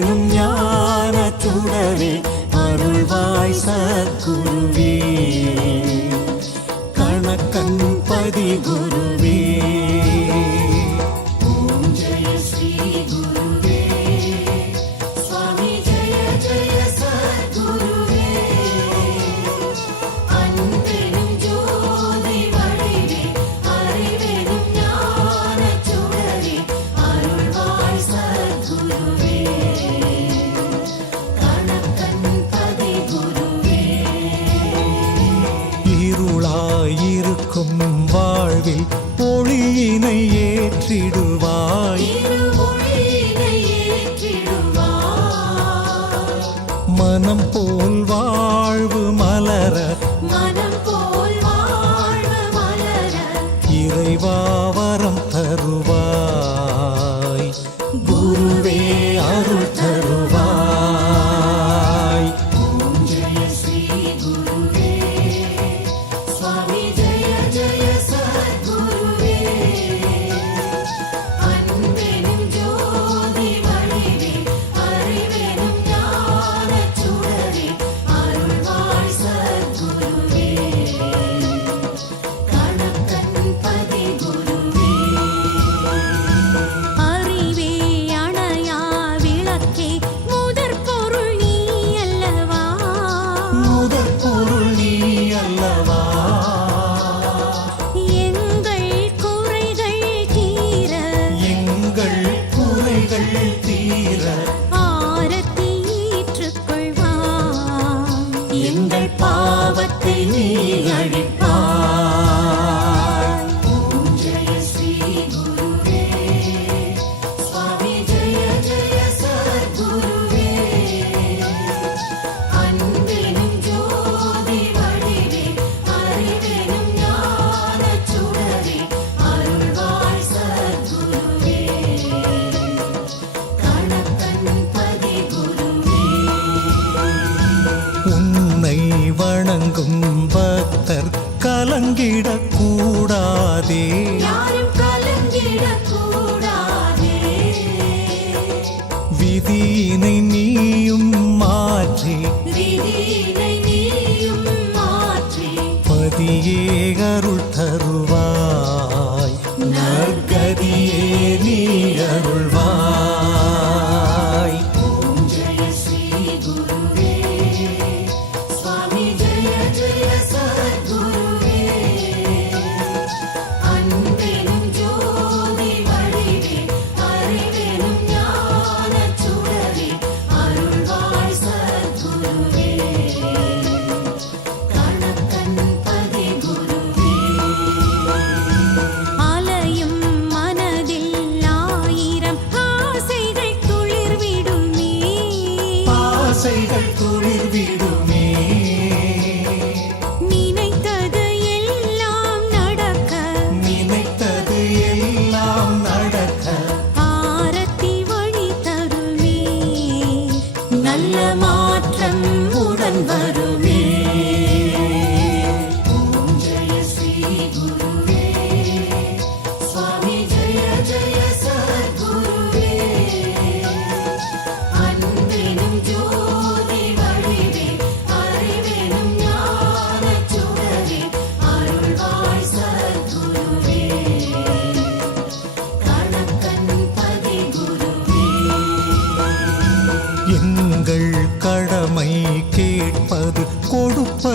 எனும் ஞான சுடரே அருள்வாய் சத்குருவே கணக்கன் பதி குருவே அதில் பொழியினை ஏற்றிடும்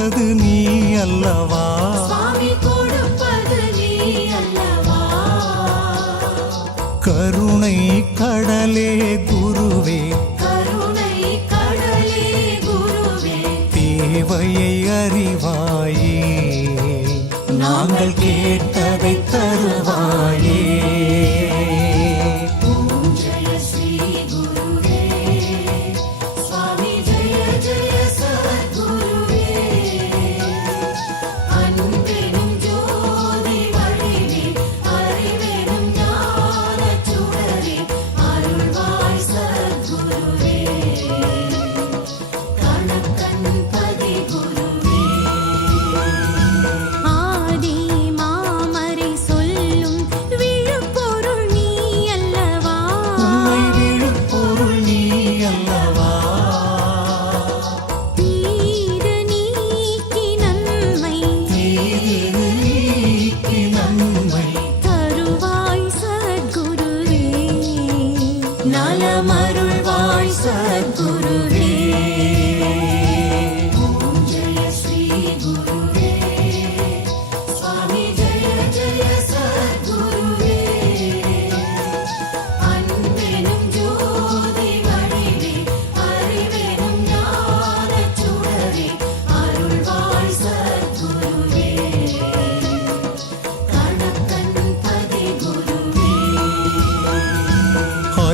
anladım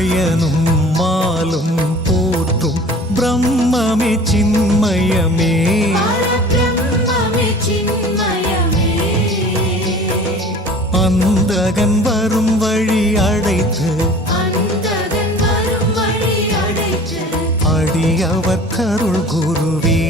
மயனும் மாலும் போற்றும் பிரம்மமே சின்மயமே. அந்தகன் வரும் வழி அழைத்து அடியவர் கருள் குருவே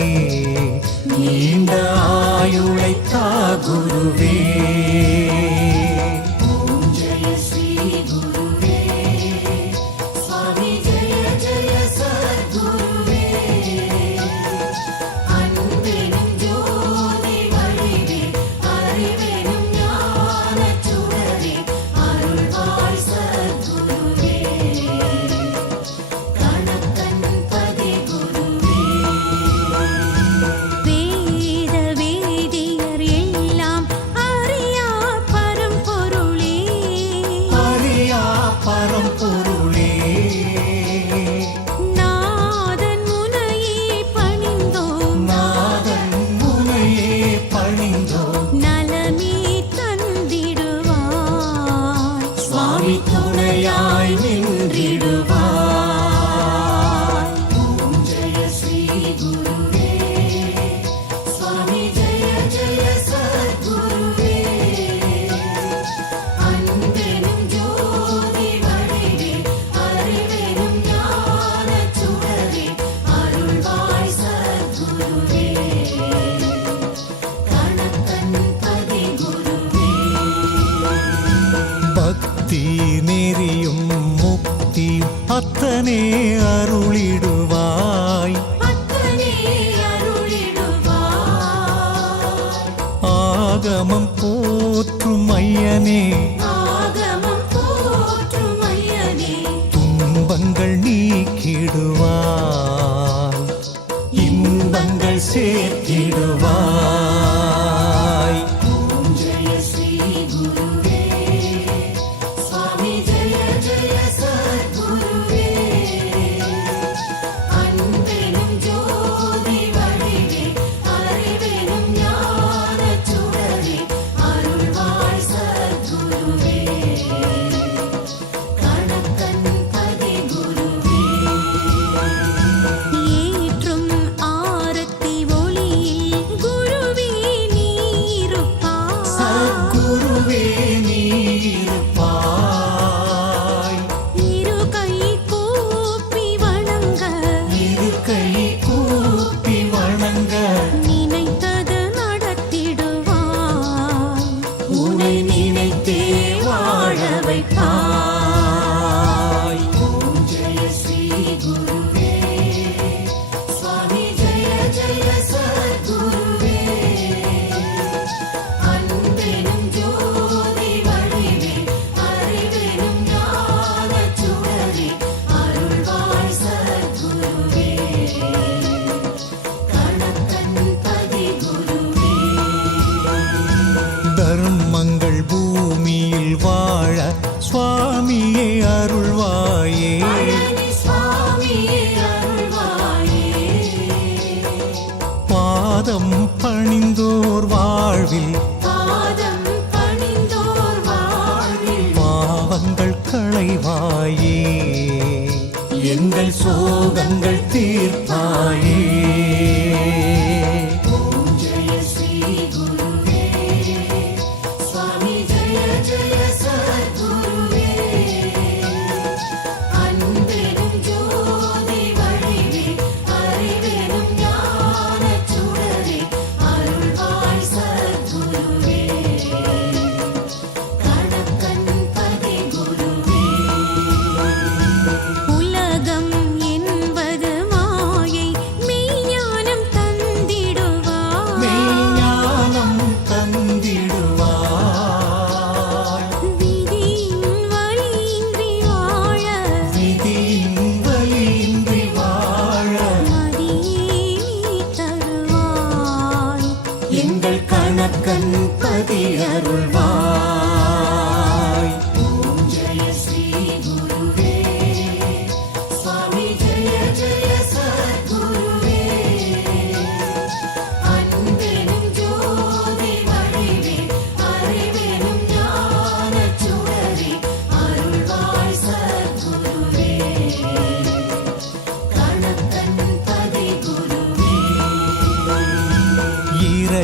Amen. ஆகமம் போற்றும் ஐயனே. துன்பங்கள் நீக்கிடுவார் இன்பங்கள் சேர்த்திடுவார் எங்கள் சோகங்கள் தீர்ப்பாயே.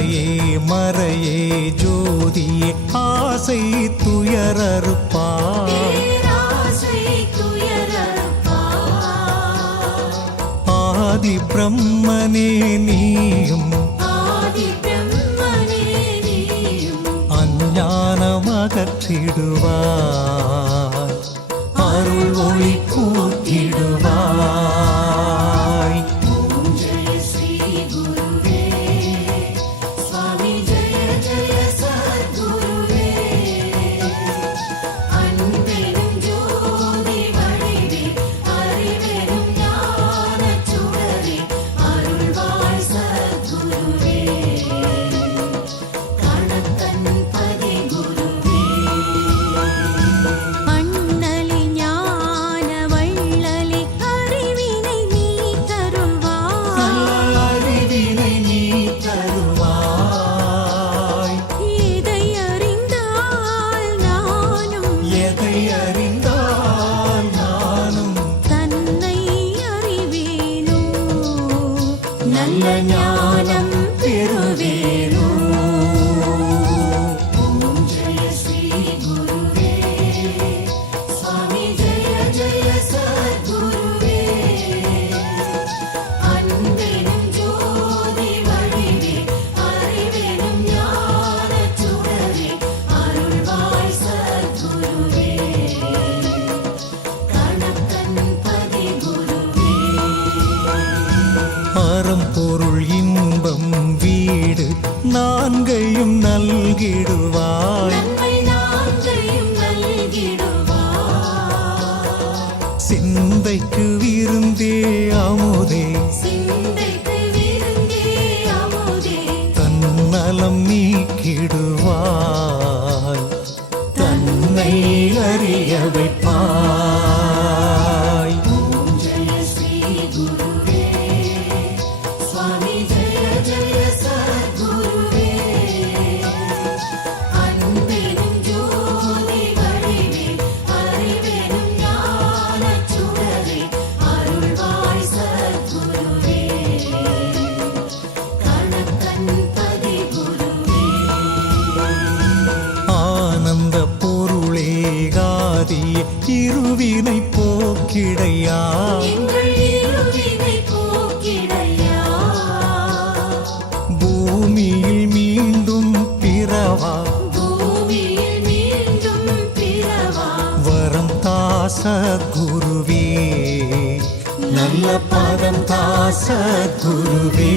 மலையே மறையே ஜோதியே ஆசை துயரறுப்பா. ஆதி பிரம்மனே நீயும் அஞ்ஞானம் அகற்றிடுவார் நல்ல ஞானம் திருவேலூர் சத்குருவே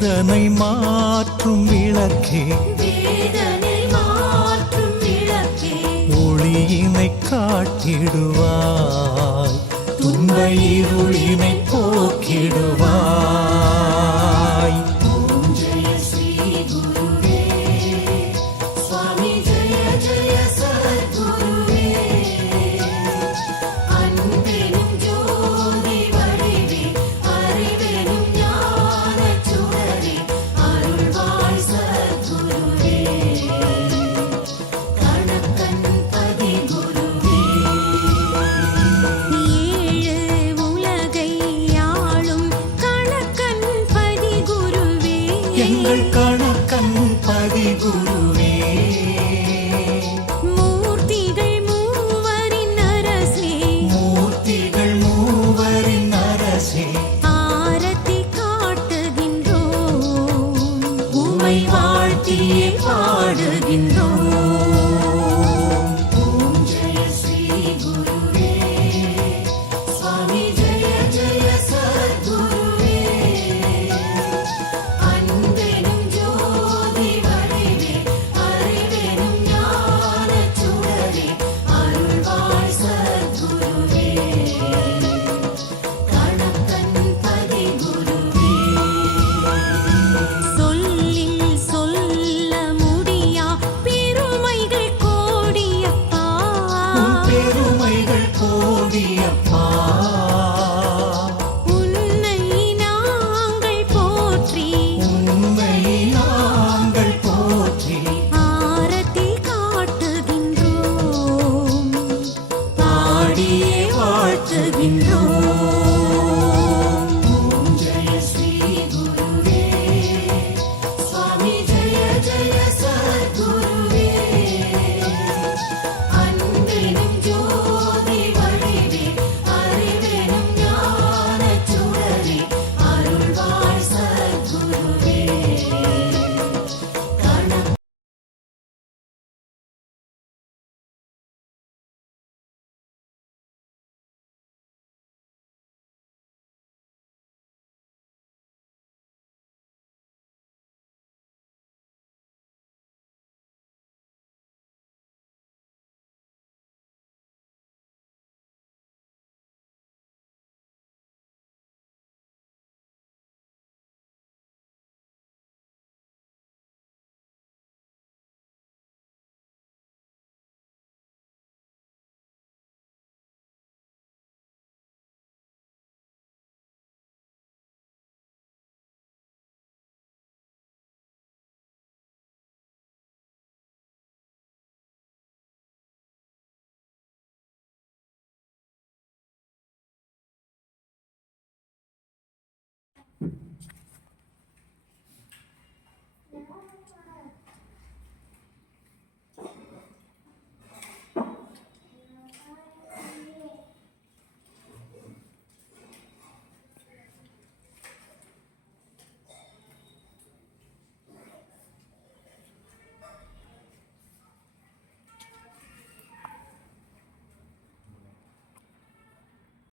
வேதனை மாற்றும் விளக்கே. ஒளியினை காட்டிடுவாய். துன்ப இருளினை போக்கிடுவாய்.